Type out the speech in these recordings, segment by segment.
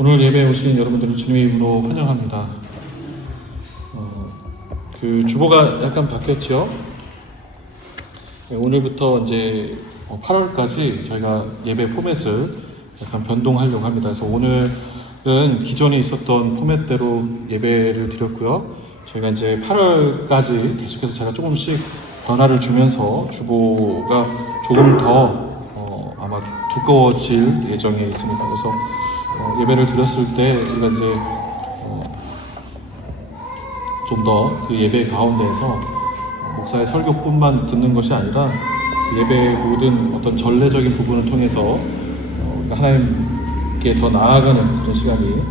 오늘 예배에 오신 여러분들을 주님의 이름으로 환영합니다. 주보가 약간 바뀌었죠? 네, 오늘부터 이제 8월까지 저희가 예배 포맷을 약간 변동하려고 합니다. 그래서 오늘은 기존에 있었던 포맷대로 예배를 드렸고요. 저희가 이제 8월까지 계속해서 제가 조금씩 변화를 주면서 주보가 조금 더 아마 두꺼워질 예정에 있습니다. 그래서 예배를 드렸을 때 우리가 이제 좀 더 그 예배 가운데에서 목사의 설교뿐만 듣는 것이 아니라 예배의 모든 어떤 전례적인 부분을 통해서 우리가 하나님께 더 나아가는 그런 시간이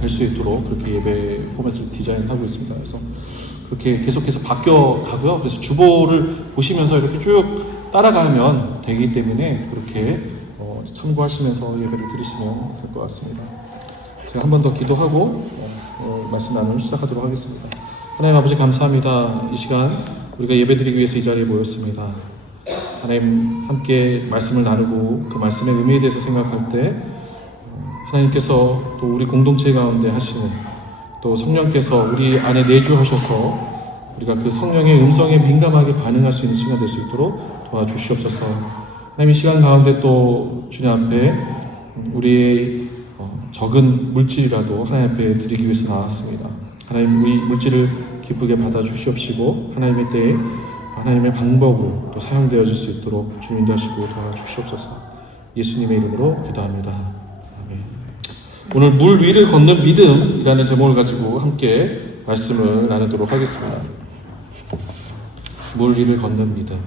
될 수 있도록 그렇게 예배 포맷을 디자인하고 있습니다. 그래서 그렇게 계속해서 바뀌어 가고요. 그래서 주보를 보시면서 이렇게 쭉 따라가면 되기 때문에 그렇게 참고하시면서 예배를 드리시면 될 것 같습니다. 제가 한 번 더 기도하고 말씀 나눔을 시작하도록 하겠습니다. 하나님 아버지 감사합니다. 이 시간 우리가 예배드리기 위해서 이 자리에 모였습니다. 하나님 함께 말씀을 나누고 그 말씀의 의미에 대해서 생각할 때 하나님께서 또 우리 공동체 가운데 하시는 또 성령께서 우리 안에 내주하셔서 우리가 그 성령의 음성에 민감하게 반응할 수 있는 시간 될 수 있도록 도와주시옵소서. 하나님 이 시간 가운데 또 주님 앞에 우리의 적은 물질이라도 하나님 앞에 드리기 위해서 나왔습니다. 하나님 우리 물질을 기쁘게 받아주시옵시고 하나님의 때에 하나님의 방법으로 또 사용되어질 수 있도록 주님 인도하시고 도와주시옵소서. 예수님의 이름으로 기도합니다. 아멘. 오늘 물 위를 걷는 믿음이라는 제목을 가지고 함께 말씀을 나누도록 하겠습니다. 물 위를 걷는 믿음.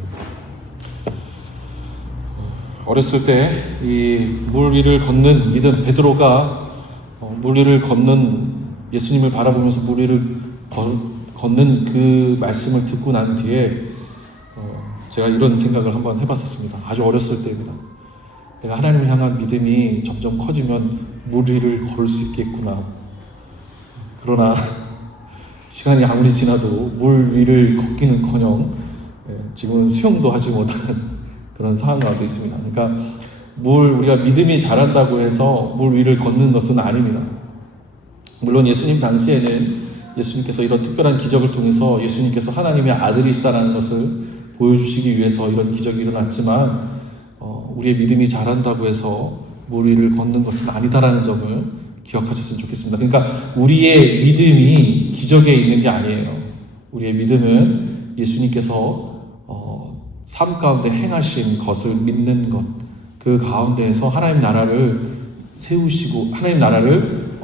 어렸을 때 이 물 위를 걷는 믿음, 베드로가 물 위를 걷는 예수님을 바라보면서 물 위를 걷는 그 말씀을 듣고 난 뒤에 제가 이런 생각을 한번 해봤었습니다. 아주 어렸을 때입니다. 내가 하나님을 향한 믿음이 점점 커지면 물 위를 걸을 수 있겠구나. 그러나 시간이 아무리 지나도 물 위를 걷기는커녕 지금은 수영도 하지 못하는 그런 상황 가운데 있습니다. 그러니까 우리가 믿음이 자란다고 해서 물 위를 걷는 것은 아닙니다. 물론 예수님 당시에는 예수님께서 이런 특별한 기적을 통해서 예수님께서 하나님의 아들이시다라는 것을 보여주시기 위해서 이런 기적이 일어났지만 우리의 믿음이 자란다고 해서 물 위를 걷는 것은 아니다라는 점을 기억하셨으면 좋겠습니다. 그러니까 우리의 믿음이 기적에 있는 게 아니에요. 우리의 믿음은 예수님께서 삶 가운데 행하신 것을 믿는 것, 그 가운데에서 하나님 나라를 세우시고 하나님 나라를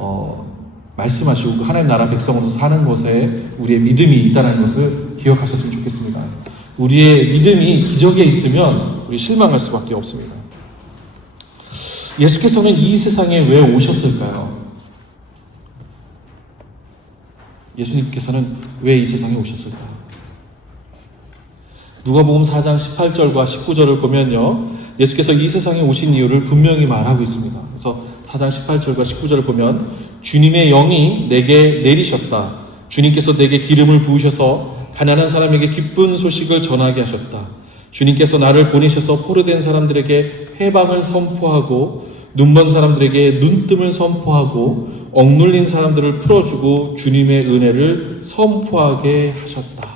말씀하시고 그 하나님 나라 백성으로서 사는 것에 우리의 믿음이 있다는 것을 기억하셨으면 좋겠습니다. 우리의 믿음이 기적에 있으면 우리 실망할 수밖에 없습니다. 예수께서는 이 세상에 왜 오셨을까요? 예수님께서는 왜 이 세상에 오셨을까요? 누가복음 4장 18절과 19절을 보면요, 예수께서 이 세상에 오신 이유를 분명히 말하고 있습니다. 그래서 4장 18절과 19절을 보면 주님의 영이 내게 내리셨다. 주님께서 내게 기름을 부으셔서 가난한 사람에게 기쁜 소식을 전하게 하셨다. 주님께서 나를 보내셔서 포로된 사람들에게 해방을 선포하고 눈먼 사람들에게 눈뜸을 선포하고 억눌린 사람들을 풀어주고 주님의 은혜를 선포하게 하셨다.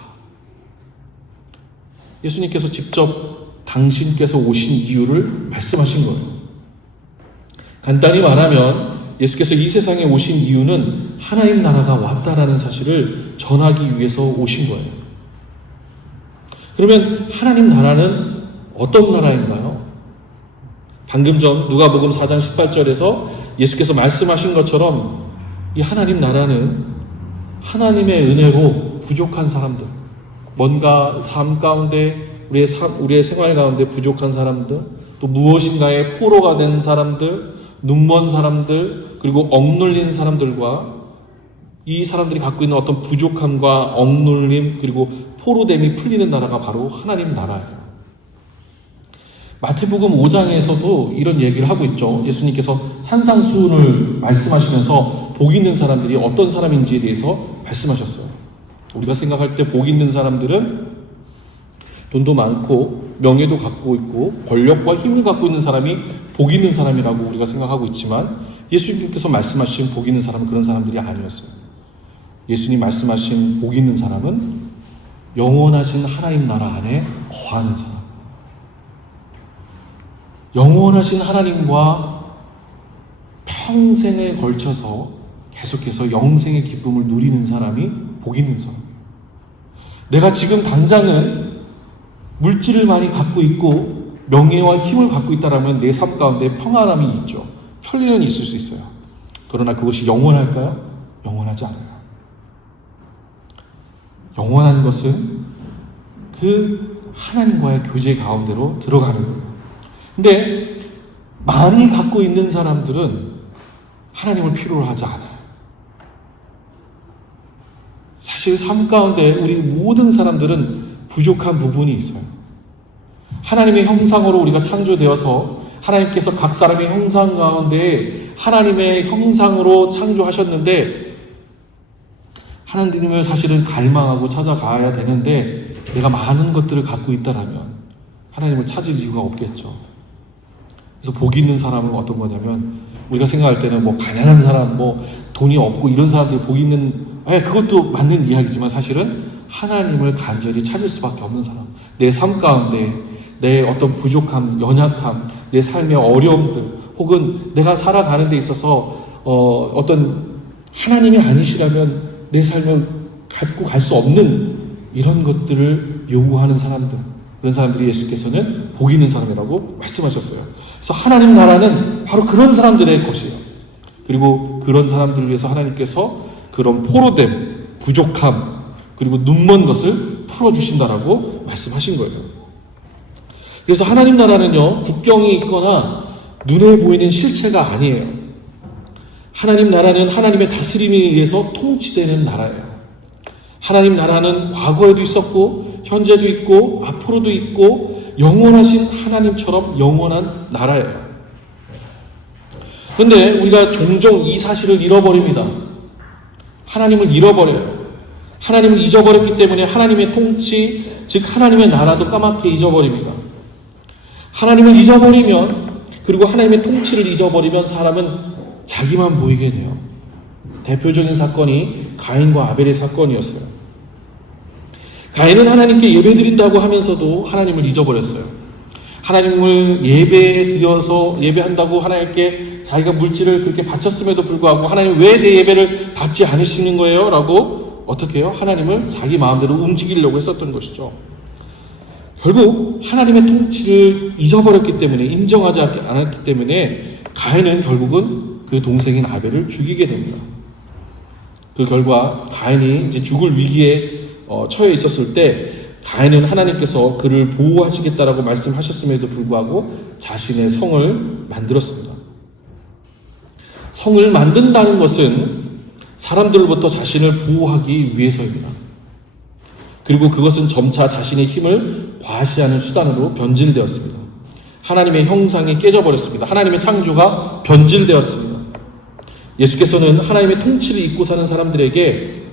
예수님께서 직접 당신께서 오신 이유를 말씀하신 거예요. 간단히 말하면 예수께서 이 세상에 오신 이유는 하나님 나라가 왔다라는 사실을 전하기 위해서 오신 거예요. 그러면 하나님 나라는 어떤 나라인가요? 방금 전 누가복음 4장 18절에서 예수께서 말씀하신 것처럼 이 하나님 나라는 하나님의 은혜로 부족한 사람들, 뭔가 삶 가운데 우리의 생활 가운데 부족한 사람들, 또 무엇인가에 포로가 된 사람들, 눈먼 사람들, 그리고 억눌린 사람들과 이 사람들이 갖고 있는 어떤 부족함과 억눌림 그리고 포로됨이 풀리는 나라가 바로 하나님 나라예요. 마태복음 5장에서도 이런 얘기를 하고 있죠. 예수님께서 산상수훈을 말씀하시면서 복 있는 사람들이 어떤 사람인지에 대해서 말씀하셨어요. 우리가 생각할 때 복 있는 사람들은 돈도 많고 명예도 갖고 있고 권력과 힘을 갖고 있는 사람이 복 있는 사람이라고 우리가 생각하고 있지만 예수님께서 말씀하신 복 있는 사람은 그런 사람들이 아니었어요. 예수님 말씀하신 복 있는 사람은 영원하신 하나님 나라 안에 거하는 사람, 영원하신 하나님과 평생에 걸쳐서 계속해서 영생의 기쁨을 누리는 사람이 복 있는 사람. 내가 지금 당장은 물질을 많이 갖고 있고 명예와 힘을 갖고 있다라면 내 삶 가운데 평안함이 있죠. 편리는 있을 수 있어요. 그러나 그것이 영원할까요? 영원하지 않아요. 영원한 것은 그 하나님과의 교제 가운데로 들어가는 거예요. 근데 많이 갖고 있는 사람들은 하나님을 필요로 하지 않아요. 사실 삶 가운데 우리 모든 사람들은 부족한 부분이 있어요. 하나님의 형상으로 우리가 창조되어서 하나님께서 각 사람의 형상 가운데 하나님의 형상으로 창조하셨는데 하나님을 사실은 갈망하고 찾아가야 되는데 내가 많은 것들을 갖고 있다라면 하나님을 찾을 이유가 없겠죠. 그래서 복이 있는 사람은 어떤 거냐면 우리가 생각할 때는 뭐 가난한 사람, 뭐 돈이 없고 이런 사람들이 복이 있는, 그것도 맞는 이야기지만 사실은 하나님을 간절히 찾을 수밖에 없는 사람. 내 삶 가운데 내 어떤 부족함, 연약함, 내 삶의 어려움들, 혹은 내가 살아가는 데 있어서 어떤 하나님이 아니시라면 내 삶을 갖고 갈 수 없는 이런 것들을 요구하는 사람들, 그런 사람들이 예수께서는 복 있는 사람이라고 말씀하셨어요. 그래서 하나님 나라는 바로 그런 사람들의 것이에요. 그리고 그런 사람들을 위해서 하나님께서 그런 포로됨, 부족함, 그리고 눈먼 것을 풀어주신다라고 말씀하신 거예요. 그래서 하나님 나라는요, 국경이 있거나 눈에 보이는 실체가 아니에요. 하나님 나라는 하나님의 다스림에 의해서 통치되는 나라예요. 하나님 나라는 과거에도 있었고 현재도 있고 앞으로도 있고 영원하신 하나님처럼 영원한 나라예요. 그런데 우리가 종종 이 사실을 잃어버립니다. 하나님을 잃어버려요. 하나님을 잊어버렸기 때문에 하나님의 통치, 즉 하나님의 나라도 까맣게 잊어버립니다. 하나님을 잊어버리면, 그리고 하나님의 통치를 잊어버리면 사람은 자기만 보이게 돼요. 대표적인 사건이 가인과 아벨의 사건이었어요. 가인은 하나님께 예배드린다고 하면서도 하나님을 잊어버렸어요. 하나님을 예배드려서 예배한다고 하나님께 자기가 물질을 그렇게 바쳤음에도 불구하고 하나님 왜 내 예배를 받지 않으시는 거예요? 라고 어떻게 해요? 하나님을 자기 마음대로 움직이려고 했었던 것이죠. 결국 하나님의 통치를 잊어버렸기 때문에, 인정하지 않았기 때문에 가인은 결국은 그 동생인 아벨을 죽이게 됩니다. 그 결과 가인이 이제 죽을 위기에 처해 있었을 때 가인은 하나님께서 그를 보호하시겠다라고 말씀하셨음에도 불구하고 자신의 성을 만들었습니다. 성을 만든다는 것은 사람들로부터 자신을 보호하기 위해서입니다. 그리고 그것은 점차 자신의 힘을 과시하는 수단으로 변질되었습니다. 하나님의 형상이 깨져버렸습니다. 하나님의 창조가 변질되었습니다. 예수께서는 하나님의 통치를 잊고 사는 사람들에게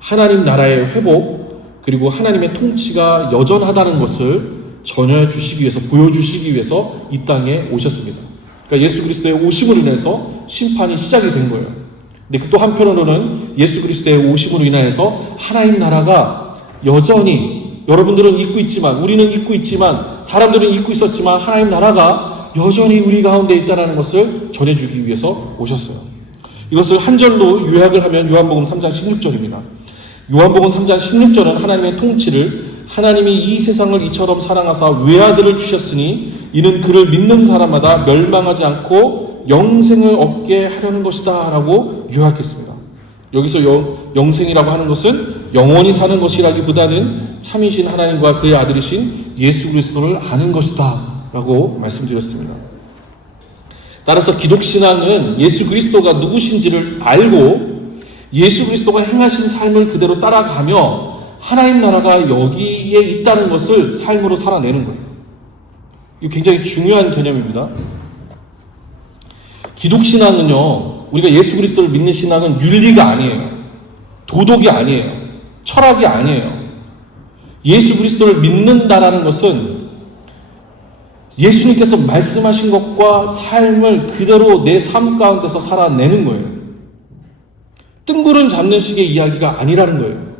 하나님 나라의 회복, 그리고 하나님의 통치가 여전하다는 것을 전해주시기 위해서, 보여주시기 위해서 이 땅에 오셨습니다. 그러니까 예수 그리스도의 오심으로 인해서 심판이 시작이 된 거예요. 근데 또 한편으로는 예수 그리스도의 오심으로 인해서 하나님 나라가 여전히, 여러분들은 잊고 있지만, 우리는 잊고 있지만, 사람들은 잊고 있었지만 하나님 나라가 여전히 우리 가운데 있다는 것을 전해주기 위해서 오셨어요. 이것을 한 절로 요약을 하면 요한복음 3장 16절입니다. 요한복음 3장 16절은 하나님의 통치를, 하나님이 이 세상을 이처럼 사랑하사 외아들을 주셨으니 이는 그를 믿는 사람마다 멸망하지 않고 영생을 얻게 하려는 것이다 라고 요약했습니다. 여기서 영생이라고 하는 것은 영원히 사는 것이라기보다는 참이신 하나님과 그의 아들이신 예수 그리스도를 아는 것이다 라고 말씀드렸습니다. 따라서 기독신앙은 예수 그리스도가 누구신지를 알고 예수 그리스도가 행하신 삶을 그대로 따라가며 하나님 나라가 여기에 있다는 것을 삶으로 살아내는 거예요. 이거 굉장히 중요한 개념입니다. 기독신앙은요, 우리가 예수 그리스도를 믿는 신앙은 윤리가 아니에요. 도덕이 아니에요. 철학이 아니에요. 예수 그리스도를 믿는다라는 것은 예수님께서 말씀하신 것과 삶을 그대로 내 삶 가운데서 살아내는 거예요. 뜬구름 잡는 식의 이야기가 아니라는 거예요.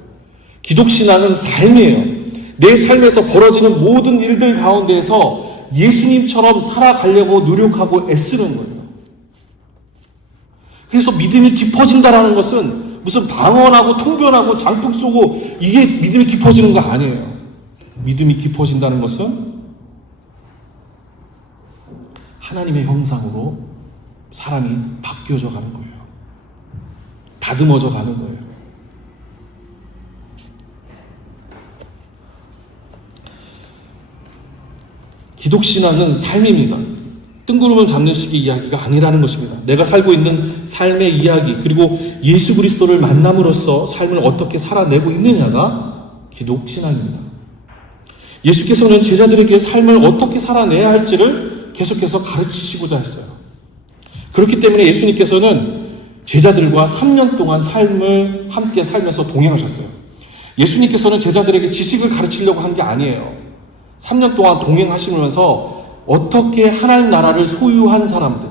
기독신앙은 삶이에요. 내 삶에서 벌어지는 모든 일들 가운데에서 예수님처럼 살아가려고 노력하고 애쓰는 거예요. 그래서 믿음이 깊어진다라는 것은 무슨 방언하고 통변하고 장풍 쏘고 이게 믿음이 깊어지는 거 아니에요. 믿음이 깊어진다는 것은 하나님의 형상으로 사람이 바뀌어져 가는 거예요. 다듬어져 가는 거예요. 기독신앙은 삶입니다. 뜬구름을 잡는 식의 이야기가 아니라는 것입니다. 내가 살고 있는 삶의 이야기, 그리고 예수 그리스도를 만남으로써 삶을 어떻게 살아내고 있느냐가 기독신앙입니다. 예수께서는 제자들에게 삶을 어떻게 살아내야 할지를 계속해서 가르치시고자 했어요. 그렇기 때문에 예수님께서는 제자들과 3년 동안 삶을 함께 살면서 동행하셨어요. 예수님께서는 제자들에게 지식을 가르치려고 한 게 아니에요. 3년 동안 동행하시면서 어떻게 하나님 나라를 소유한 사람들,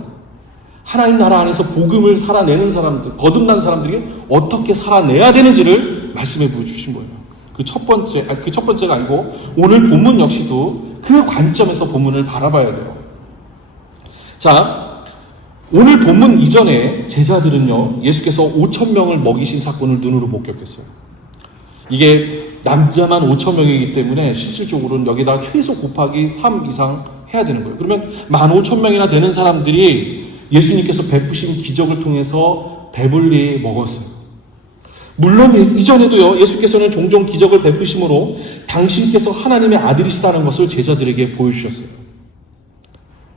하나님 나라 안에서 복음을 살아내는 사람들, 거듭난 사람들이 어떻게 살아내야 되는지를 말씀해 보여주신 거예요. 그 첫 번째가 아니고 오늘 본문 역시도 그 관점에서 본문을 바라봐야 돼요. 자, 오늘 본문 이전에 제자들은요, 예수께서 5,000명을 먹이신 사건을 눈으로 목격했어요. 이게 남자만 5,000명이기 때문에 실질적으로는 여기다 최소 곱하기 3 이상 해야 되는 거예요. 그러면 15,000명이나 되는 사람들이 예수님께서 베푸신 기적을 통해서 배불리 먹었어요. 물론 이전에도요, 예수께서는 종종 기적을 베푸심으로 당신께서 하나님의 아들이시다는 것을 제자들에게 보여주셨어요.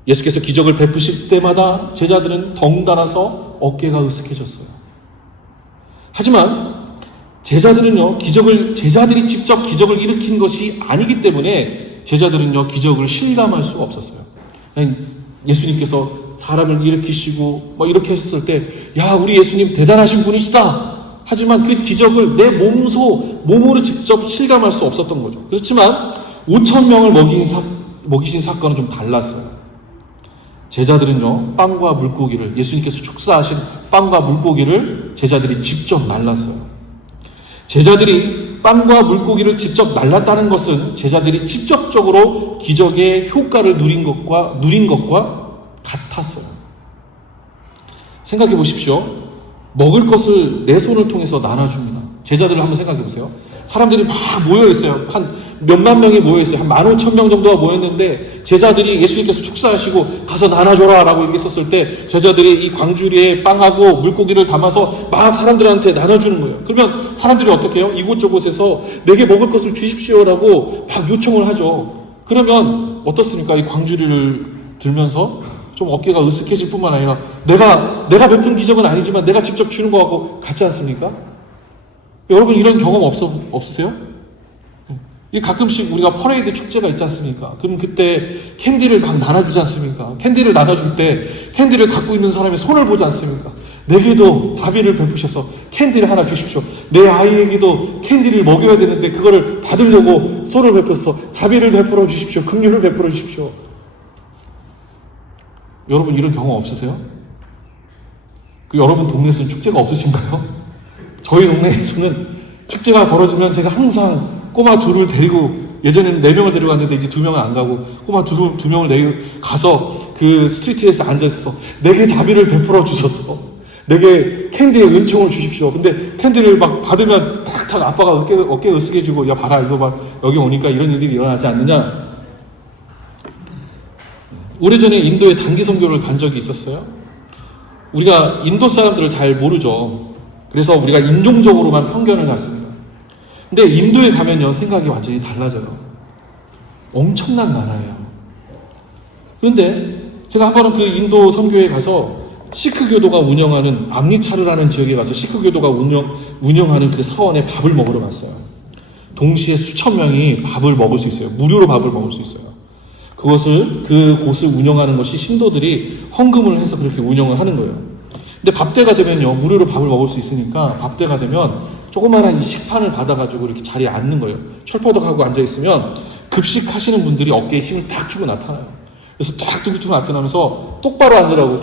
예수께서 기적을 베푸실 때마다 제자들은 덩달아서 어깨가 으쓱해졌어요. 하지만 제자들은요, 제자들이 직접 기적을 일으킨 것이 아니기 때문에 제자들은요, 기적을 실감할 수가 없었어요. 예수님께서 사람을 일으키시고 이렇게 하셨을 때, 야, 우리 예수님 대단하신 분이시다. 하지만 그 기적을 내 몸으로 직접 실감할 수 없었던 거죠. 그렇지만 5,000명을 먹이신 사건은 좀 달랐어요. 제자들은요, 빵과 물고기를, 예수님께서 축사하신 빵과 물고기를 제자들이 직접 날랐어요. 제자들이 빵과 물고기를 직접 날랐다는 것은 제자들이 직접적으로 기적의 효과를 누린 것과 같았어요. 생각해 보십시오. 먹을 것을 내 손을 통해서 나눠줍니다. 제자들을 한번 생각해 보세요. 사람들이 막 모여있어요. 한 몇만 명이 모여있어요. 한 15,000명 정도가 모였는데 제자들이 예수님께서 축사하시고 가서 나눠줘라 라고 얘기했었을 때 제자들이 이 광주리에 빵하고 물고기를 담아서 막 사람들한테 나눠주는 거예요. 그러면 사람들이 어떻게 해요? 이곳저곳에서 내게 먹을 것을 주십시오라고 막 요청을 하죠. 그러면 어떻습니까? 이 광주리를 들면서 좀 어깨가 으쓱해질 뿐만 아니라 내가 베푼 기적은 아니지만 내가 직접 주는 거하고 같지 않습니까? 여러분 이런 경험 없으세요? 이 가끔씩 우리가 퍼레이드 축제가 있지 않습니까? 그럼 그때 캔디를 막 나눠주지 않습니까? 캔디를 나눠줄 때 캔디를 갖고 있는 사람의 손을 보지 않습니까? 내게도 자비를 베푸셔서 캔디를 하나 주십시오. 내 아이에게도 캔디를 먹여야 되는데 그거를 받으려고 손을 베풀어서 자비를 베풀어 주십시오. 긍휼을 베풀어 주십시오. 여러분 이런 경험 없으세요? 여러분 동네에서는 축제가 없으신가요? 저희 동네에서는 축제가 벌어지면 제가 항상 꼬마 둘을 데리고, 예전에는 4명을 데리고 갔는데 이제 2명은 안 가고 꼬마 2명을 데리고 가서 그 스트리트에서 앉아있어서 내게 자비를 베풀어 주셔서 내게 캔디에 은총을 주십시오. 근데 캔디를 막 받으면 탁탁 아빠가 어깨 으쓱해지고, 야 봐라 이거 봐, 여기 오니까 이런 일이 일어나지 않느냐. 오래전에 인도에 단기 선교를 간 적이 있었어요. 우리가 인도 사람들을 잘 모르죠. 그래서 우리가 인종적으로만 편견을 갖습니다. 근데 인도에 가면요, 생각이 완전히 달라져요. 엄청난 나라예요. 그런데 제가 한 번은 그 인도 선교에 가서 시크교도가 운영하는 암리차르라는 지역에 가서 시크교도가 운영하는 그 사원에 밥을 먹으러 갔어요. 동시에 수천 명이 밥을 먹을 수 있어요. 무료로 밥을 먹을 수 있어요. 그곳을 운영하는 것이 신도들이 헌금을 해서 그렇게 운영을 하는 거예요. 근데 밥때가 되면요, 무료로 밥을 먹을 수 있으니까 밥때가 되면 조그마한 이 식판을 받아가지고 이렇게 자리에 앉는 거예요. 철퍼덕하고 앉아있으면 급식하시는 분들이 어깨에 힘을 딱 주고 나타나요. 그래서 딱 두구두구 나타나면서 똑바로 앉으라고,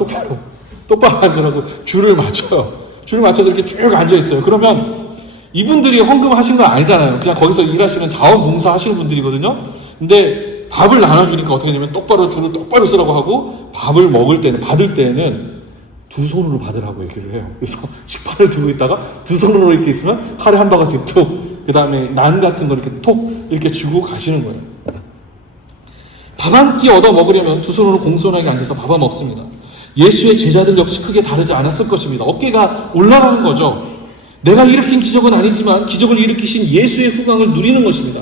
똑바로 앉으라고 줄을 맞춰요. 줄을 맞춰서 이렇게 쭉 앉아있어요. 그러면 이분들이 헌금하신 건 아니잖아요. 그냥 거기서 일하시는 자원봉사 하시는 분들이거든요. 근데 밥을 나눠주니까 어떻게 하냐면 줄을 똑바로 쓰라고 하고, 밥을 받을 때는 두 손으로 받으라고 얘기를 해요. 그래서 식판을 들고 있다가 두 손으로 이렇게 있으면 하루에 한 바가지 톡, 그 다음에 난 같은 거 이렇게 톡 이렇게 주고 가시는 거예요. 밥 한 끼 얻어 먹으려면 두 손으로 공손하게 앉아서 밥을 먹습니다. 예수의 제자들 역시 크게 다르지 않았을 것입니다. 어깨가 올라가는 거죠. 내가 일으킨 기적은 아니지만 기적을 일으키신 예수의 후광을 누리는 것입니다.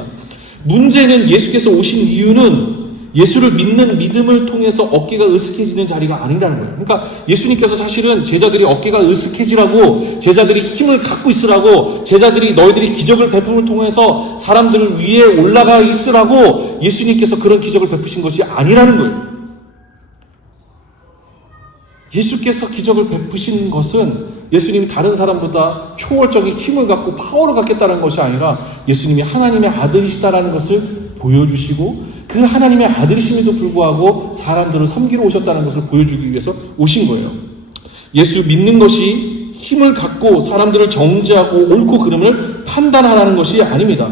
문제는 예수께서 오신 이유는 예수를 믿는 믿음을 통해서 어깨가 으쓱해지는 자리가 아니라는 거예요. 그러니까 예수님께서 사실은 제자들이 어깨가 으쓱해지라고, 제자들이 힘을 갖고 있으라고, 너희들이 기적을 베품을 통해서 사람들 위에 올라가 있으라고 예수님께서 그런 기적을 베푸신 것이 아니라는 거예요. 예수께서 기적을 베푸신 것은 예수님이 다른 사람보다 초월적인 힘을 갖고 파워를 갖겠다는 것이 아니라 예수님이 하나님의 아들이시다라는 것을 보여주시고, 그 하나님의 아들이심에도 불구하고 사람들을 섬기러 오셨다는 것을 보여주기 위해서 오신 거예요. 예수 믿는 것이 힘을 갖고 사람들을 정죄하고 옳고 그름을 판단하라는 것이 아닙니다.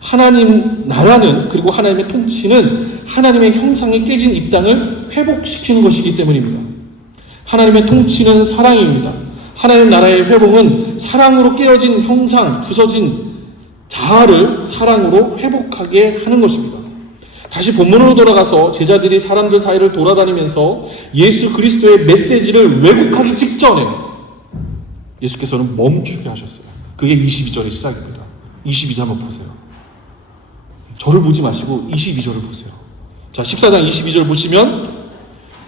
하나님 나라는, 그리고 하나님의 통치는 하나님의 형상이 깨진 이 땅을 회복시키는 것이기 때문입니다. 하나님의 통치는 사랑입니다. 하나님 나라의 회복은 사랑으로 깨어진 형상, 부서진 자아를 사랑으로 회복하게 하는 것입니다. 다시 본문으로 돌아가서 제자들이 사람들 사이를 돌아다니면서 예수 그리스도의 메시지를 왜곡하기 직전에 예수께서는 멈추게 하셨어요. 그게 22절의 시작입니다. 22절 한번 보세요. 저를 보지 마시고 22절을 보세요. 자, 14장 22절 보시면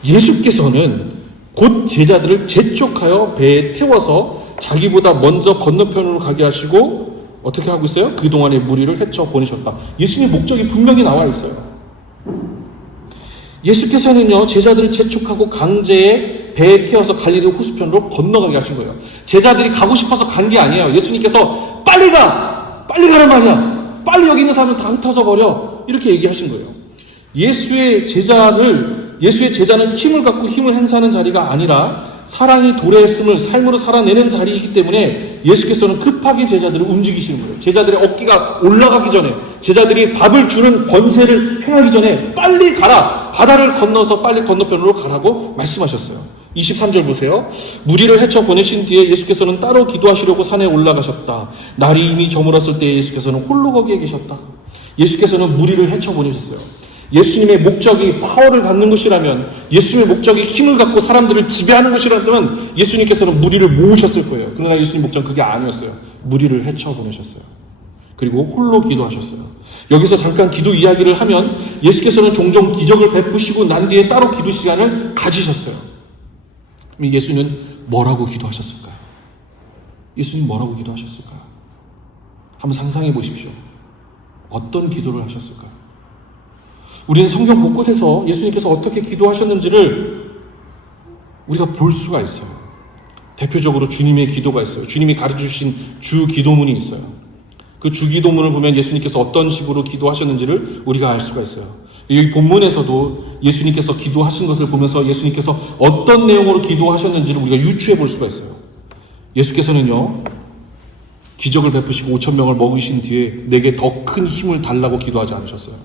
예수께서는 곧 제자들을 재촉하여 배에 태워서 자기보다 먼저 건너편으로 가게 하시고 어떻게 하고 있어요? 그동안의 무리를 헤쳐 보내셨다. 예수님의 목적이 분명히 나와 있어요. 예수께서는요, 제자들을 재촉하고 강제에 배에 태워서 갈릴리 호수편으로 건너가게 하신 거예요. 제자들이 가고 싶어서 간 게 아니에요. 예수님께서 빨리 가란 말이야. 빨리 여기 있는 사람은 다 흩어져 버려. 이렇게 얘기하신 거예요. 예수의 제자는 힘을 갖고 힘을 행사하는 자리가 아니라 사랑이 도래했음을 삶으로 살아내는 자리이기 때문에 예수께서는 급하게 제자들을 움직이시는 거예요. 제자들의 어깨가 올라가기 전에, 제자들이 밥을 주는 권세를 행하기 전에 빨리 가라! 바다를 건너서 빨리 건너편으로 가라고 말씀하셨어요. 23절 보세요. 무리를 헤쳐 보내신 뒤에 예수께서는 따로 기도하시려고 산에 올라가셨다. 날이 이미 저물었을 때 예수께서는 홀로 거기에 계셨다. 예수께서는 무리를 헤쳐 보내셨어요. 예수님의 목적이 파워를 갖는 것이라면, 예수님의 목적이 힘을 갖고 사람들을 지배하는 것이라면 예수님께서는 무리를 모으셨을 거예요. 그러나 예수님 목적은 그게 아니었어요. 무리를 헤쳐 보내셨어요. 그리고 홀로 기도하셨어요. 여기서 잠깐 기도 이야기를 하면 예수께서는 종종 기적을 베푸시고 난 뒤에 따로 기도 시간을 가지셨어요. 예수는 뭐라고 기도하셨을까요? 예수님 뭐라고 기도하셨을까요? 한번 상상해 보십시오. 어떤 기도를 하셨을까요? 우리는 성경 곳곳에서 예수님께서 어떻게 기도하셨는지를 우리가 볼 수가 있어요. 대표적으로 주님의 기도가 있어요. 주님이 가르쳐주신 주 기도문이 있어요. 그 주 기도문을 보면 예수님께서 어떤 식으로 기도하셨는지를 우리가 알 수가 있어요. 이 본문에서도 예수님께서 기도하신 것을 보면서 예수님께서 어떤 내용으로 기도하셨는지를 우리가 유추해 볼 수가 있어요. 예수께서는요, 기적을 베푸시고 5,000명을 먹이신 뒤에 내게 더 큰 힘을 달라고 기도하지 않으셨어요.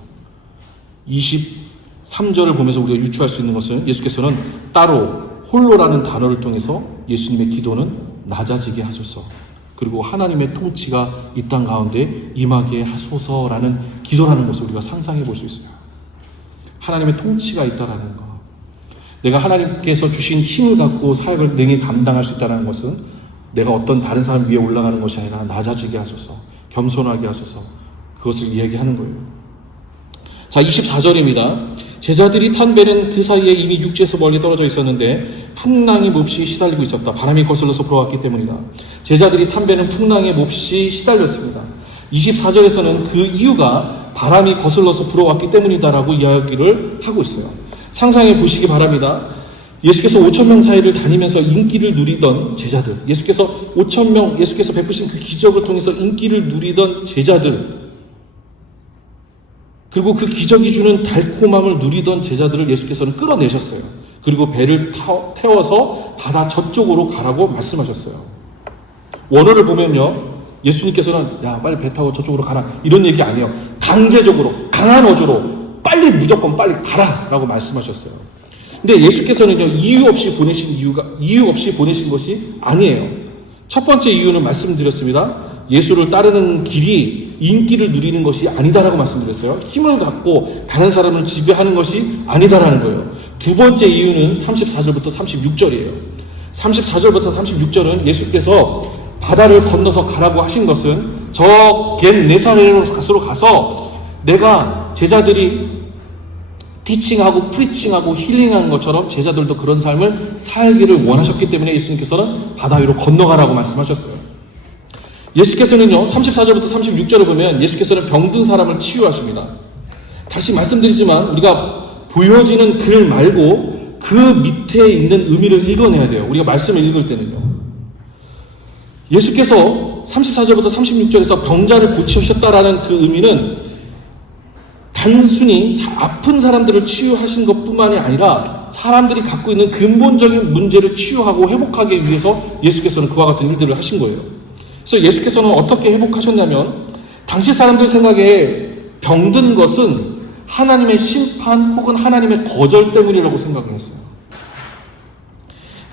23절을 보면서 우리가 유추할 수 있는 것은 예수께서는 따로 홀로라는 단어를 통해서 예수님의 기도는 낮아지게 하소서, 그리고 하나님의 통치가 이 땅 가운데 임하게 하소서라는 기도라는 것을 우리가 상상해 볼 수 있어요. 하나님의 통치가 있다라는 것, 내가 하나님께서 주신 힘을 갖고 사역을 능히 감당할 수 있다는 것은 내가 어떤 다른 사람 위에 올라가는 것이 아니라 낮아지게 하소서, 겸손하게 하소서, 그것을 이야기하는 거예요. 자, 24절입니다. 제자들이 탄 배는 그 사이에 이미 육지에서 멀리 떨어져 있었는데 풍랑이 몹시 시달리고 있었다. 바람이 거슬러서 불어왔기 때문이다. 제자들이 탄 배는 풍랑에 몹시 시달렸습니다. 24절에서는 그 이유가 바람이 거슬러서 불어왔기 때문이다라고 이야기를 하고 있어요. 상상해 보시기 바랍니다. 예수께서 5,000명 사이를 다니면서 인기를 누리던 제자들, 예수께서 5,000명, 예수께서 베푸신 그 기적을 통해서 인기를 누리던 제자들, 그리고 그 기적이 주는 달콤함을 누리던 제자들을 예수께서는 끌어내셨어요. 그리고 배를 태워서 바다 저쪽으로 가라고 말씀하셨어요. 원어를 보면요, 예수님께서는 야 빨리 배 타고 저쪽으로 가라 이런 얘기 아니에요. 강제적으로 강한 어조로 빨리 무조건 빨리 가라 라고 말씀하셨어요. 근데 예수께서는요 이유 없이 보내신 것이 아니에요. 첫 번째 이유는 말씀드렸습니다. 예수를 따르는 길이 인기를 누리는 것이 아니다라고 말씀드렸어요. 힘을 갖고 다른 사람을 지배하는 것이 아니다라는 거예요. 두 번째 이유는 34절부터 36절이에요. 34절부터 36절은 예수께서 바다를 건너서 가라고 하신 것은 저 겟네사렛으로 가서 내가 제자들이 티칭하고 프리칭하고 힐링하는 것처럼 제자들도 그런 삶을 살기를 원하셨기 때문에 예수님께서는 바다 위로 건너가라고 말씀하셨어요. 예수께서는요 34절부터 36절을 보면 예수께서는 병든 사람을 치유하십니다. 다시 말씀드리지만 우리가 보여지는 글 말고 그 밑에 있는 의미를 읽어내야 돼요. 우리가 말씀을 읽을 때는요. 예수께서 34절부터 36절에서 병자를 고치셨다라는 그 의미는 단순히 아픈 사람들을 치유하신 것뿐만이 아니라 사람들이 갖고 있는 근본적인 문제를 치유하고 회복하기 위해서 예수께서는 그와 같은 일들을 하신 거예요. 그래서 예수께서는 어떻게 회복하셨냐면 당시 사람들 생각에 병든 것은 하나님의 심판 혹은 하나님의 거절 때문이라고 생각을 했어요.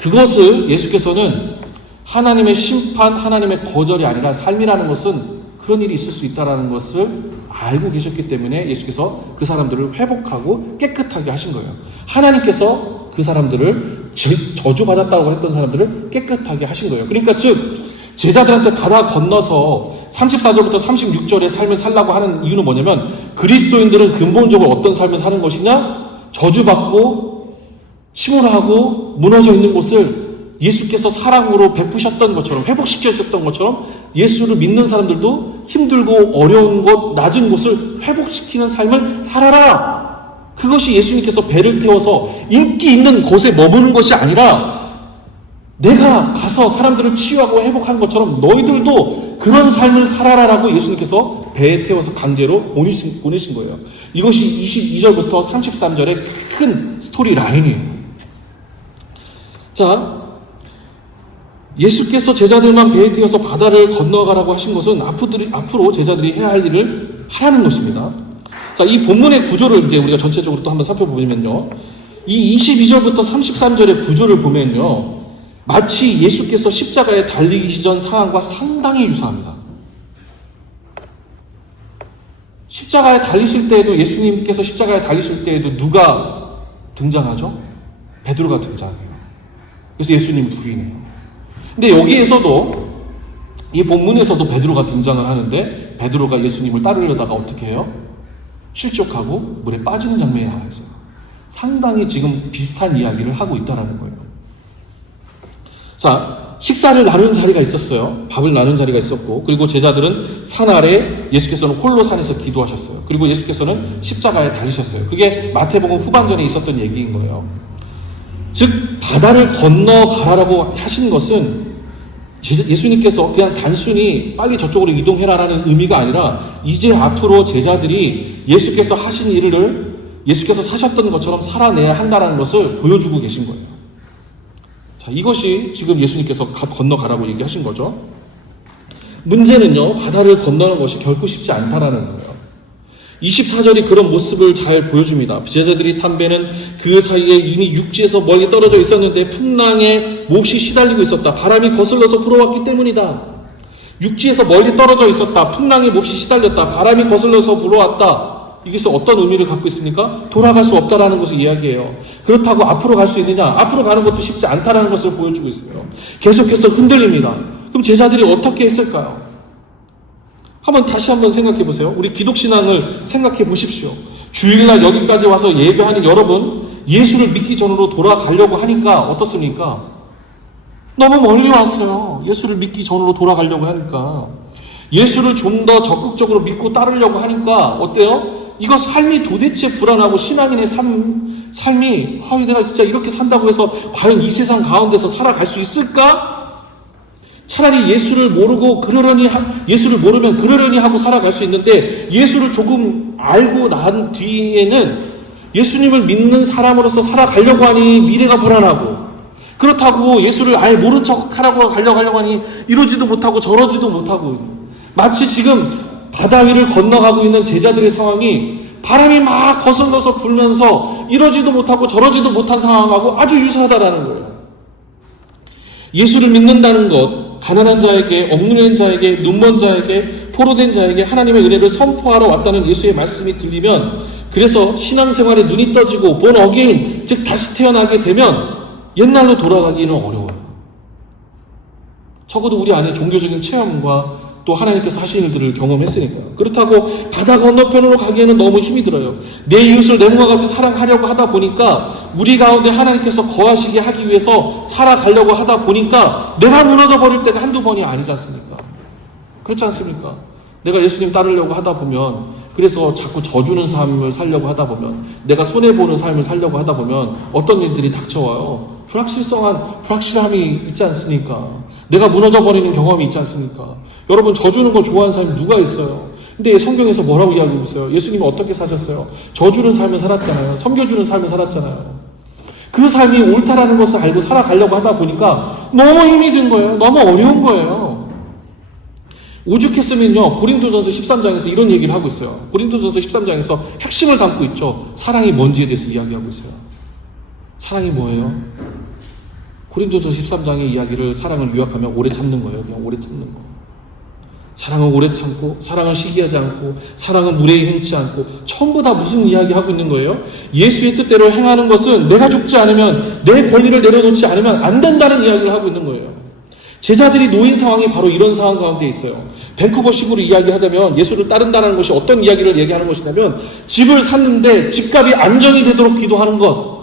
그것을 예수께서는 하나님의 심판, 하나님의 거절이 아니라 삶이라는 것은 그런 일이 있을 수 있다는 것을 알고 계셨기 때문에 예수께서 그 사람들을 회복하고 깨끗하게 하신 거예요. 하나님께서 그 사람들을 저주받았다고 했던 사람들을 깨끗하게 하신 거예요. 그러니까 즉 제자들한테 바다 건너서 34절부터 36절의 삶을 살라고 하는 이유는 뭐냐면 그리스도인들은 근본적으로 어떤 삶을 사는 것이냐? 저주받고 침울하고 무너져 있는 곳을 예수께서 사랑으로 베푸셨던 것처럼 회복시켜주셨던 것처럼 예수를 믿는 사람들도 힘들고 어려운 곳, 낮은 곳을 회복시키는 삶을 살아라. 그것이 예수님께서 배를 태워서 인기 있는 곳에 머무는 것이 아니라 내가 가서 사람들을 치유하고 회복한 것처럼 너희들도 그런 삶을 살아라라고 예수님께서 배에 태워서 강제로 보내신 거예요. 이것이 22절부터 33절의 큰 스토리 라인이에요. 자, 예수께서 제자들만 배에 태워서 바다를 건너가라고 하신 것은 앞으로 제자들이 해야 할 일을 하라는 것입니다. 자, 이 본문의 구조를 이제 우리가 전체적으로 또 한번 살펴보면요. 이 22절부터 33절의 구조를 보면요. 마치 예수께서 십자가에 달리기 전 상황과 상당히 유사합니다. 십자가에 달리실 때에도 예수님께서 십자가에 달리실 때에도 누가 등장하죠? 베드로가 등장해요. 그래서 예수님 부인해요. 근데 여기에서도 이 본문에서도 베드로가 등장을 하는데 베드로가 예수님을 따르려다가 어떻게 해요? 실족하고 물에 빠지는 장면이 나와 있어요. 상당히 지금 비슷한 이야기를 하고 있다는 거예요. 자, 식사를 나누는 자리가 있었어요. 밥을 나누는 자리가 있었고 그리고 제자들은 산 아래 예수께서는 홀로 산에서 기도하셨어요. 그리고 예수께서는 십자가에 달리셨어요. 그게 마태복음 후반전에 있었던 얘기인 거예요. 즉 바다를 건너가라고 하신 것은 예수님께서 그냥 단순히 빨리 저쪽으로 이동해라라는 의미가 아니라 이제 앞으로 제자들이 예수께서 하신 일을 예수께서 사셨던 것처럼 살아내야 한다는 것을 보여주고 계신 거예요. 자, 이것이 지금 예수님께서 건너가라고 얘기하신 거죠. 문제는요, 바다를 건너는 것이 결코 쉽지 않다라는 거예요. 24절이 그런 모습을 잘 보여줍니다. 제자들이 탄 배는 그 사이에 이미 육지에서 멀리 떨어져 있었는데 풍랑에 몹시 시달리고 있었다. 바람이 거슬러서 불어왔기 때문이다. 육지에서 멀리 떨어져 있었다. 풍랑에 몹시 시달렸다. 바람이 거슬러서 불어왔다. 이것이 어떤 의미를 갖고 있습니까? 돌아갈 수 없다라는 것을 이야기해요. 그렇다고 앞으로 갈 수 있느냐? 앞으로 가는 것도 쉽지 않다라는 것을 보여주고 있어요. 계속해서 흔들립니다. 그럼 제자들이 어떻게 했을까요? 다시 한번 생각해 보세요. 우리 기독신앙을 생각해 보십시오. 주일날 여기까지 와서 예배하는 여러분, 예수를 믿기 전으로 돌아가려고 하니까 어떻습니까? 너무 멀리 왔어요. 예수를 믿기 전으로 돌아가려고 하니까. 예수를 좀 더 적극적으로 믿고 따르려고 하니까 어때요? 이거 삶이 도대체 불안하고 신앙인의 삶이 내가 진짜 이렇게 산다고 해서 과연 이 세상 가운데서 살아갈 수 있을까? 차라리 예수를 모르고 예수를 모르면 그러려니 하고 살아갈 수 있는데, 예수를 조금 알고 난 뒤에는 예수님을 믿는 사람으로서 살아가려고 하니 미래가 불안하고, 그렇다고 예수를 아예 모른 척 하려고 하니 이러지도 못하고 저러지도 못하고, 마치 지금 바다 위를 건너가고 있는 제자들의 상황이 바람이 막 거슬러서 불면서 이러지도 못하고 저러지도 못한 상황하고 아주 유사하다라는 거예요. 예수를 믿는다는 것, 가난한 자에게, 옥눈한 자에게, 눈먼 자에게, 포로된 자에게 하나님의 은혜를 선포하러 왔다는 예수의 말씀이 들리면, 그래서 신앙생활에 눈이 떠지고 본 어게인, 즉 다시 태어나게 되면 옛날로 돌아가기는 어려워요. 적어도 우리 안에 종교적인 체험과 또 하나님께서 하신 일들을 경험했으니까요. 그렇다고 바다 건너편으로 가기에는 너무 힘이 들어요. 내 이웃을 내 몸과 같이 사랑하려고 하다 보니까, 우리 가운데 하나님께서 거하시게 하기 위해서 살아가려고 하다 보니까 내가 무너져 버릴 때가 한두 번이 아니지 않습니까? 그렇지 않습니까? 내가 예수님 따르려고 하다 보면, 그래서 자꾸 져주는 삶을 살려고 하다 보면, 내가 손해보는 삶을 살려고 하다 보면 어떤 일들이 닥쳐와요? 불확실함이 있지 않습니까? 내가 무너져버리는 경험이 있지 않습니까? 여러분, 져주는 거 좋아하는 사람이 누가 있어요? 근데 성경에서 뭐라고 이야기하고 있어요? 예수님이 어떻게 사셨어요? 져주는 삶을 살았잖아요. 섬겨주는 삶을 살았잖아요. 그 삶이 옳다라는 것을 알고 살아가려고 하다 보니까 너무 힘이 든 거예요. 너무 어려운 거예요. 오죽했으면요, 고린도전서 13장에서 이런 얘기를 하고 있어요. 고린도전서 13장에서 핵심을 담고 있죠. 사랑이 뭔지에 대해서 이야기하고 있어요. 사랑이 뭐예요? 고린도전서 13장의 이야기를, 사랑을 요약하면 오래 참는 거예요. 그냥 오래 참는 거. 사랑은 오래 참고, 사랑은 시기하지 않고, 사랑은 무례히 행치 않고, 전부 다 무슨 이야기하고 있는 거예요? 예수의 뜻대로 행하는 것은 내가 죽지 않으면, 내 권위를 내려놓지 않으면 안 된다는 이야기를 하고 있는 거예요. 제자들이 놓인 상황이 바로 이런 상황 가운데 있어요. 밴쿠버식으로 이야기하자면 예수를 따른다는 것이 어떤 이야기를 얘기하는 것이냐면, 집을 샀는데 집값이 안정이 되도록 기도하는 것,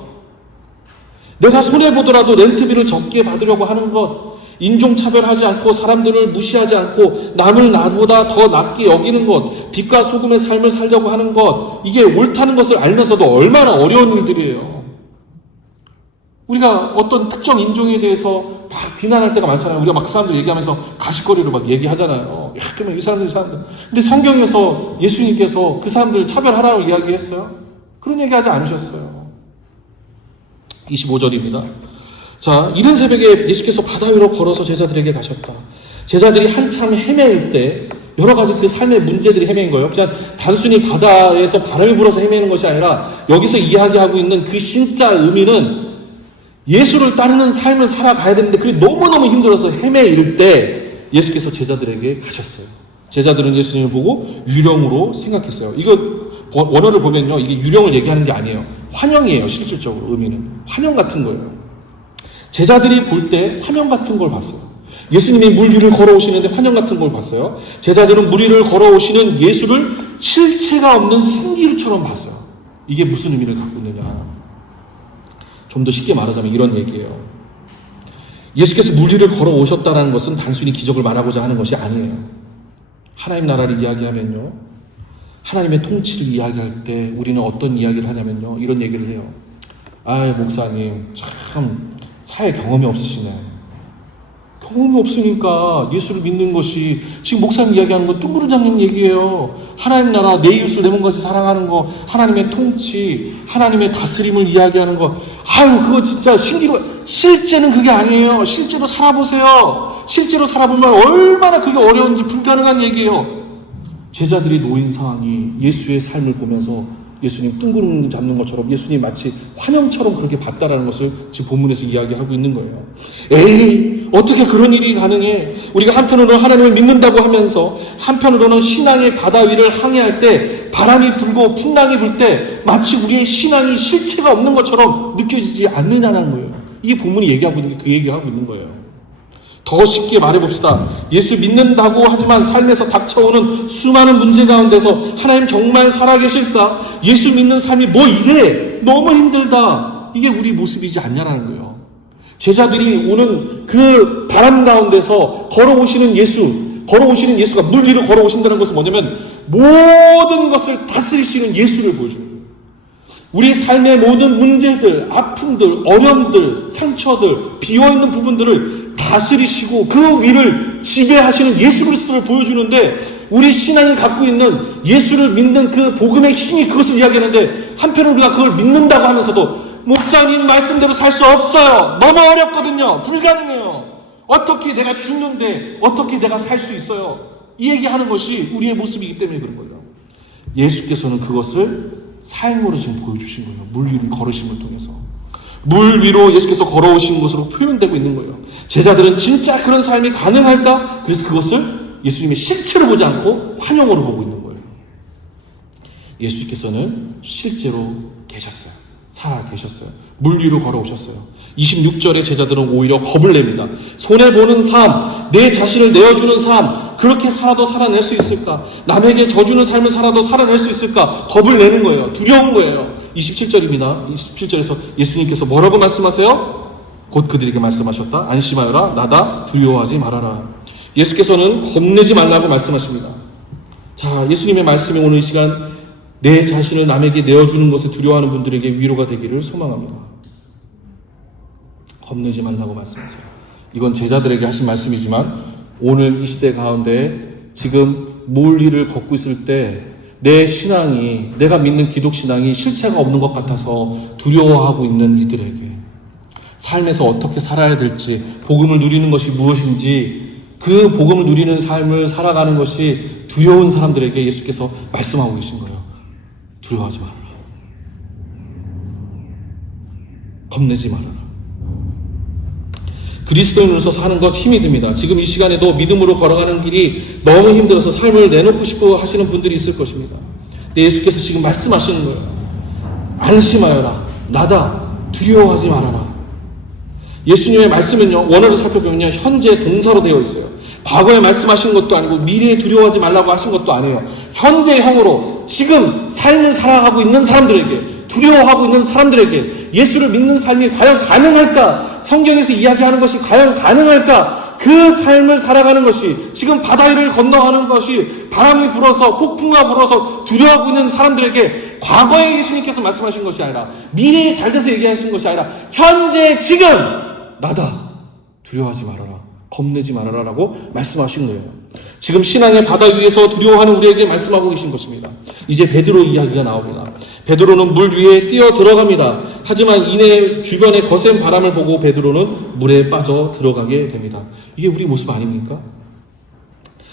내가 손해보더라도 렌트비를 적게 받으려고 하는 것, 인종차별하지 않고 사람들을 무시하지 않고 남을 나보다 더 낫게 여기는 것, 빛과 소금의 삶을 살려고 하는 것, 이게 옳다는 것을 알면서도 얼마나 어려운 일들이에요. 우리가 어떤 특정 인종에 대해서 막 비난할 때가 많잖아요. 우리가 막 사람들 얘기하면서 가십거리로 막 얘기하잖아요. 야, 그러면 이 사람들. 근데 성경에서 예수님께서 그 사람들을 차별하라고 이야기했어요? 그런 얘기하지 않으셨어요. 25절입니다. 자, 이른 새벽에 예수께서 바다 위로 걸어서 제자들에게 가셨다. 제자들이 한참 헤매일 때 여러 가지 그 삶의 문제들이 헤매인 거예요. 그냥 단순히 바다에서 바람이 불어서 헤매는 것이 아니라, 여기서 이야기하고 있는 그 진짜 의미는 예수를 따르는 삶을 살아가야 되는데 그게 너무너무 힘들어서 헤매일 때 예수께서 제자들에게 가셨어요. 제자들은 예수님을 보고 유령으로 생각했어요. 이거 원어를 보면요, 이게 유령을 얘기하는 게 아니에요. 환영이에요. 실질적으로 의미는 환영 같은 거예요. 제자들이 볼 때 환영 같은 걸 봤어요. 예수님이 물 위를 걸어오시는데 환영 같은 걸 봤어요. 제자들은 물 위를 걸어오시는 예수를 실체가 없는 신기루처럼 봤어요. 이게 무슨 의미를 갖고 있느냐, 좀 더 쉽게 말하자면 이런 얘기예요. 예수께서 물 위를 걸어오셨다는 것은 단순히 기적을 말하고자 하는 것이 아니에요. 하나님 나라를 이야기하면요, 하나님의 통치를 이야기할 때 우리는 어떤 이야기를 하냐면요, 이런 얘기를 해요. 아이, 목사님 참 사회 경험이 없으시네. 경험이 없으니까 예수를 믿는 것이, 지금 목사님 이야기하는 건 뚱그른 장님 얘기예요. 하나님 나라, 내 이웃을 내 몸같이 사랑하는 거, 하나님의 통치, 하나님의 다스림을 이야기하는 거, 아유, 그거 진짜 신기루. 실제는 그게 아니에요. 실제로 살아보세요. 실제로 살아보면 얼마나 그게 어려운지, 불가능한 얘기예요. 제자들이 놓인 상황이 예수의 삶을 보면서 예수님 뚱그름 잡는 것처럼 예수님 마치 환영처럼 그렇게 봤다라는 것을 지금 본문에서 이야기하고 있는 거예요. 에이, 어떻게 그런 일이 가능해? 우리가 한편으로는 하나님을 믿는다고 하면서 한편으로는 신앙의 바다 위를 항해할 때 바람이 불고 풍랑이 불 때 마치 우리의 신앙이 실체가 없는 것처럼 느껴지지 않느냐는 거예요. 이게 본문이 얘기하고 있는 게 그 얘기하고 있는 거예요. 더 쉽게 말해봅시다. 예수 믿는다고 하지만 삶에서 닥쳐오는 수많은 문제 가운데서 하나님 정말 살아계실까? 예수 믿는 삶이 뭐 이래? 너무 힘들다. 이게 우리 모습이지 않냐라는 거예요. 제자들이 오는 그 바람 가운데서 걸어오시는 예수가 물 위로 걸어오신다는 것은 뭐냐면 모든 것을 다스리시는 예수를 보여주는 거예요. 우리 삶의 모든 문제들, 아픔들, 어려움들, 상처들, 비어있는 부분들을 다스리시고 그 위를 지배하시는 예수 그리스도를 보여주는데, 우리 신앙이 갖고 있는 예수를 믿는 그 복음의 힘이 그것을 이야기하는데, 한편으로 우리가 그걸 믿는다고 하면서도 목사님 말씀대로 살 수 없어요. 너무 어렵거든요. 불가능해요. 어떻게 내가 죽는데 어떻게 내가 살 수 있어요? 이 얘기하는 것이 우리의 모습이기 때문에 그런 거예요. 예수께서는 그것을 삶으로 지금 보여주신 거예요. 물 위를 걸으심을 통해서. 물 위로 예수께서 걸어오신 것으로 표현되고 있는 거예요. 제자들은 진짜 그런 삶이 가능할까? 그래서 그것을 예수님의 실체로 보지 않고 환영으로 보고 있는 거예요. 예수께서는 실제로 계셨어요. 살아 계셨어요. 물 위로 걸어오셨어요. 26절에 제자들은 오히려 겁을 냅니다. 손해보는 삶, 내 자신을 내어주는 삶, 그렇게 살아도 살아낼 수 있을까? 남에게 져주는 삶을 살아도 살아낼 수 있을까? 겁을 내는 거예요. 두려운 거예요. 27절입니다. 27절에서 예수님께서 뭐라고 말씀하세요? 곧 그들에게 말씀하셨다. 안심하여라. 나다. 두려워하지 말아라. 예수께서는 겁내지 말라고 말씀하십니다. 자, 예수님의 말씀이 오늘 이 시간 내 자신을 남에게 내어주는 것을 두려워하는 분들에게 위로가 되기를 소망합니다. 겁내지 말라고 말씀하세요. 이건 제자들에게 하신 말씀이지만 오늘 이 시대 가운데 지금 물 위를 걷고 있을 때 내 신앙이, 내가 믿는 기독신앙이 실체가 없는 것 같아서 두려워하고 있는 이들에게 삶에서 어떻게 살아야 될지, 복음을 누리는 것이 무엇인지, 그 복음을 누리는 삶을 살아가는 것이 두려운 사람들에게 예수께서 말씀하고 계신 거예요. 두려워하지 말아라. 겁내지 말아라. 그리스도인으로서 사는 것 힘이 듭니다. 지금 이 시간에도 믿음으로 걸어가는 길이 너무 힘들어서 삶을 내놓고 싶어 하시는 분들이 있을 것입니다. 근데 예수께서 지금 말씀하시는 거예요. 안심하여라. 나다. 두려워하지 말아라. 예수님의 말씀은요, 원어를 살펴보면요, 현재 동사로 되어 있어요. 과거에 말씀하신 것도 아니고 미래에 두려워하지 말라고 하신 것도 아니에요. 현재형으로 지금 삶을 살아가고 있는 사람들에게, 두려워하고 있는 사람들에게 예수를 믿는 삶이 과연 가능할까? 성경에서 이야기하는 것이 과연 가능할까? 그 삶을 살아가는 것이, 지금 바다 위를 건너가는 것이 바람이 불어서, 폭풍과 불어서 두려워하고 있는 사람들에게 과거에 예수님께서 말씀하신 것이 아니라, 미래에 잘 돼서 얘기하신 것이 아니라 현재 지금 나다. 두려워하지 말아라. 겁내지 말아라 라고 말씀하신 거예요. 지금 신앙의 바다 위에서 두려워하는 우리에게 말씀하고 계신 것입니다. 이제 베드로 이야기가 나옵니다. 베드로는 물 위에 뛰어 들어갑니다. 하지만 이내 주변의 거센 바람을 보고 베드로는 물에 빠져 들어가게 됩니다. 이게 우리 모습 아닙니까?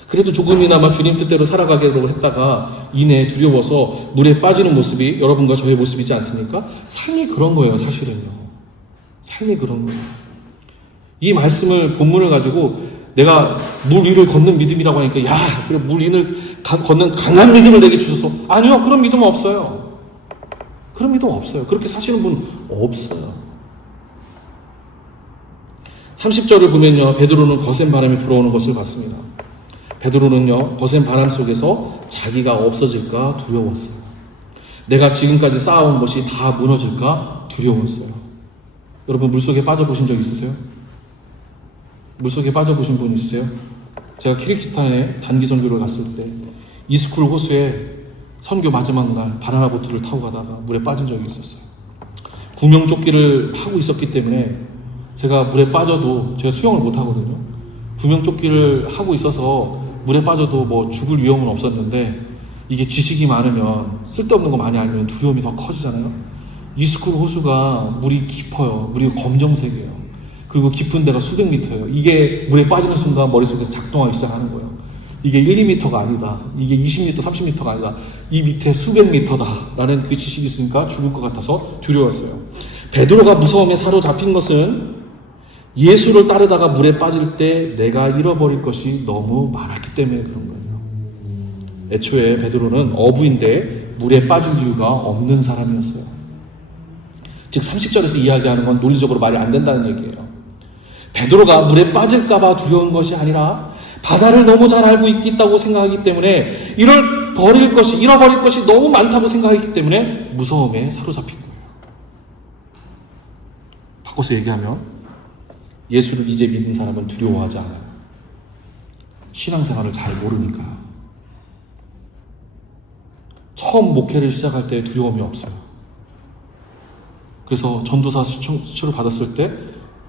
그래도 조금이나마 주님 뜻대로 살아가기로 했다가 이내 두려워서 물에 빠지는 모습이 여러분과 저의 모습이지 않습니까? 삶이 그런 거예요, 사실은요. 삶이 그런 거예요. 이 말씀을, 본문을 가지고 내가 물 위를 걷는 믿음이라고 하니까, 야, 그래, 물 위를 걷는 강한 믿음을 내게 주셔서. 아니요, 그런 믿음은 없어요. 그런 믿음 없어요. 그렇게 사시는 분 없어요. 30절을 보면요, 베드로는 거센 바람이 불어오는 것을 봤습니다. 베드로는요, 거센 바람 속에서 자기가 없어질까 두려웠어요. 내가 지금까지 쌓아온 것이 다 무너질까 두려웠어요. 여러분, 물속에 빠져보신 적 있으세요? 물속에 빠져보신 분 있으세요? 제가 키르기스탄에 단기 선교를 갔을 때 이스쿨 호수에 선교 마지막 날 바나나 보트를 타고 가다가 물에 빠진 적이 있었어요. 구명조끼를 하고 있었기 때문에 제가 물에 빠져도, 제가 수영을 못 하거든요. 구명조끼를 하고 있어서 물에 빠져도 뭐 죽을 위험은 없었는데, 이게 지식이 많으면, 쓸데없는 거 많이 알면 두려움이 더 커지잖아요. 이스쿨 호수가 물이 깊어요. 물이 검정색이에요. 그리고 깊은 데가 수백 미터예요. 이게 물에 빠지는 순간 머릿속에서 작동하기 시작하는 거예요. 이게 1, 2미터가 아니다. 이게 20미터, 30미터가 아니다. 이 밑에 수백 미터다. 라는 그 지식이 있으니까 죽을 것 같아서 두려웠어요. 베드로가 무서움에 사로잡힌 것은 예수를 따르다가 물에 빠질 때 내가 잃어버릴 것이 너무 많았기 때문에 그런 거예요. 애초에 베드로는 어부인데 물에 빠질 이유가 없는 사람이었어요. 즉 30절에서 이야기하는 건 논리적으로 말이 안 된다는 얘기예요. 베드로가 물에 빠질까봐 두려운 것이 아니라 바다를 너무 잘 알고 있다고 생각하기 때문에 잃어버릴 것이 너무 많다고 생각하기 때문에 무서움에 사로잡힌 거예요. 바꿔서 얘기하면 예수를 이제 믿은 사람은 두려워하지 않아요. 신앙생활을 잘 모르니까요. 처음 목회를 시작할 때 두려움이 없어요. 그래서 전도사 수를 받았을 때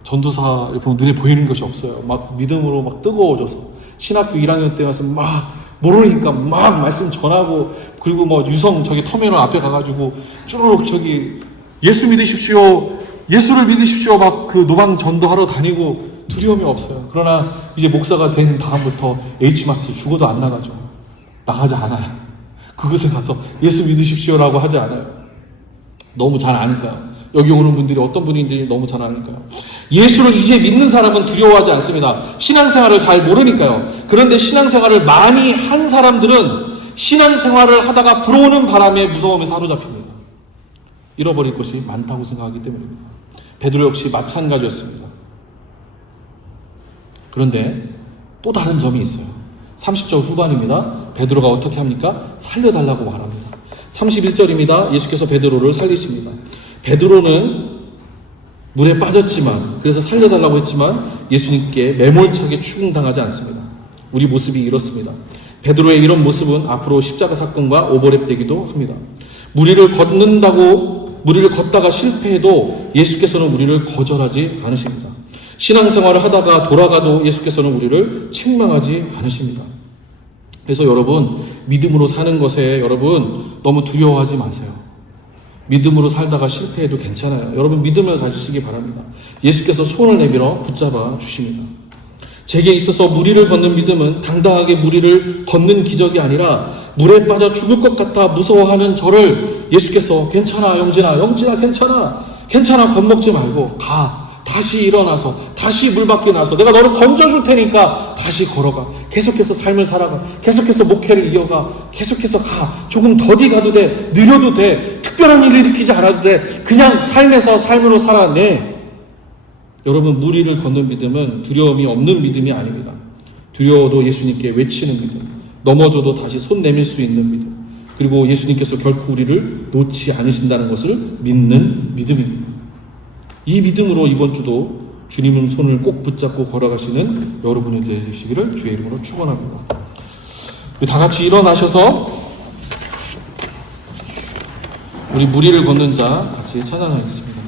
전도사를 보면 눈에 보이는 것이 없어요. 막 믿음으로 막 뜨거워져서 신학교 1학년 때 와서 막 모르니까 막 말씀 전하고, 그리고 뭐 유성 저기 터미널 앞에 가가지고 쭈르륵 저기 예수 믿으십시오, 예수를 믿으십시오 막 그 노방 전도하러 다니고 두려움이 없어요. 그러나 이제 목사가 된 다음부터 H마트 죽어도 안 나가죠. 나가지 않아요. 그곳에 가서 예수 믿으십시오라고 하지 않아요. 너무 잘 아니까요. 여기 오는 분들이 어떤 분인지 너무 잘 아니까요. 예수를 이제 믿는 사람은 두려워하지 않습니다. 신앙생활을 잘 모르니까요. 그런데 신앙생활을 많이 한 사람들은 신앙생활을 하다가 불어오는 바람에 무서움에 사로잡힙니다. 잃어버릴 것이 많다고 생각하기 때문입니다. 베드로 역시 마찬가지였습니다. 그런데 또 다른 점이 있어요. 30절 후반입니다. 베드로가 어떻게 합니까? 살려달라고 말합니다. 31절입니다. 예수께서 베드로를 살리십니다. 베드로는 물에 빠졌지만, 그래서 살려달라고 했지만 예수님께 매몰차게 추궁당하지 않습니다. 우리 모습이 이렇습니다. 베드로의 이런 모습은 앞으로 십자가 사건과 오버랩되기도 합니다. 무리를 걷다가 실패해도 예수께서는 우리를 거절하지 않으십니다. 신앙생활을 하다가 돌아가도 예수께서는 우리를 책망하지 않으십니다. 그래서 여러분, 믿음으로 사는 것에 여러분 너무 두려워하지 마세요. 믿음으로 살다가 실패해도 괜찮아요. 여러분 믿음을 가지시기 바랍니다. 예수께서 손을 내밀어 붙잡아 주십니다. 제게 있어서 무리를 걷는 믿음은 당당하게 무리를 걷는 기적이 아니라 물에 빠져 죽을 것 같아 무서워하는 저를 예수께서 괜찮아 영진아 괜찮아 겁먹지 말고 다시 일어나서 다시 물 밖에 나서 내가 너를 건져줄 테니까 다시 걸어가, 계속해서 삶을 살아가, 계속해서 목회를 이어가, 계속해서 가, 조금 더디 가도 돼, 느려도 돼, 특별한 일을 일으키지 않아도 돼, 그냥 삶에서 삶으로 살아내. 여러분, 무리를 걷는 믿음은 두려움이 없는 믿음이 아닙니다. 두려워도 예수님께 외치는 믿음, 넘어져도 다시 손 내밀 수 있는 믿음, 그리고 예수님께서 결코 우리를 놓지 않으신다는 것을 믿는 믿음입니다. 이 믿음으로 이번 주도 주님은 손을 꼭 붙잡고 걸어가시는 여러분이 되시기를 주의 이름으로 축원합니다. 다 같이 일어나셔서 우리 무리를 걷는 자 같이 찬양하겠습니다.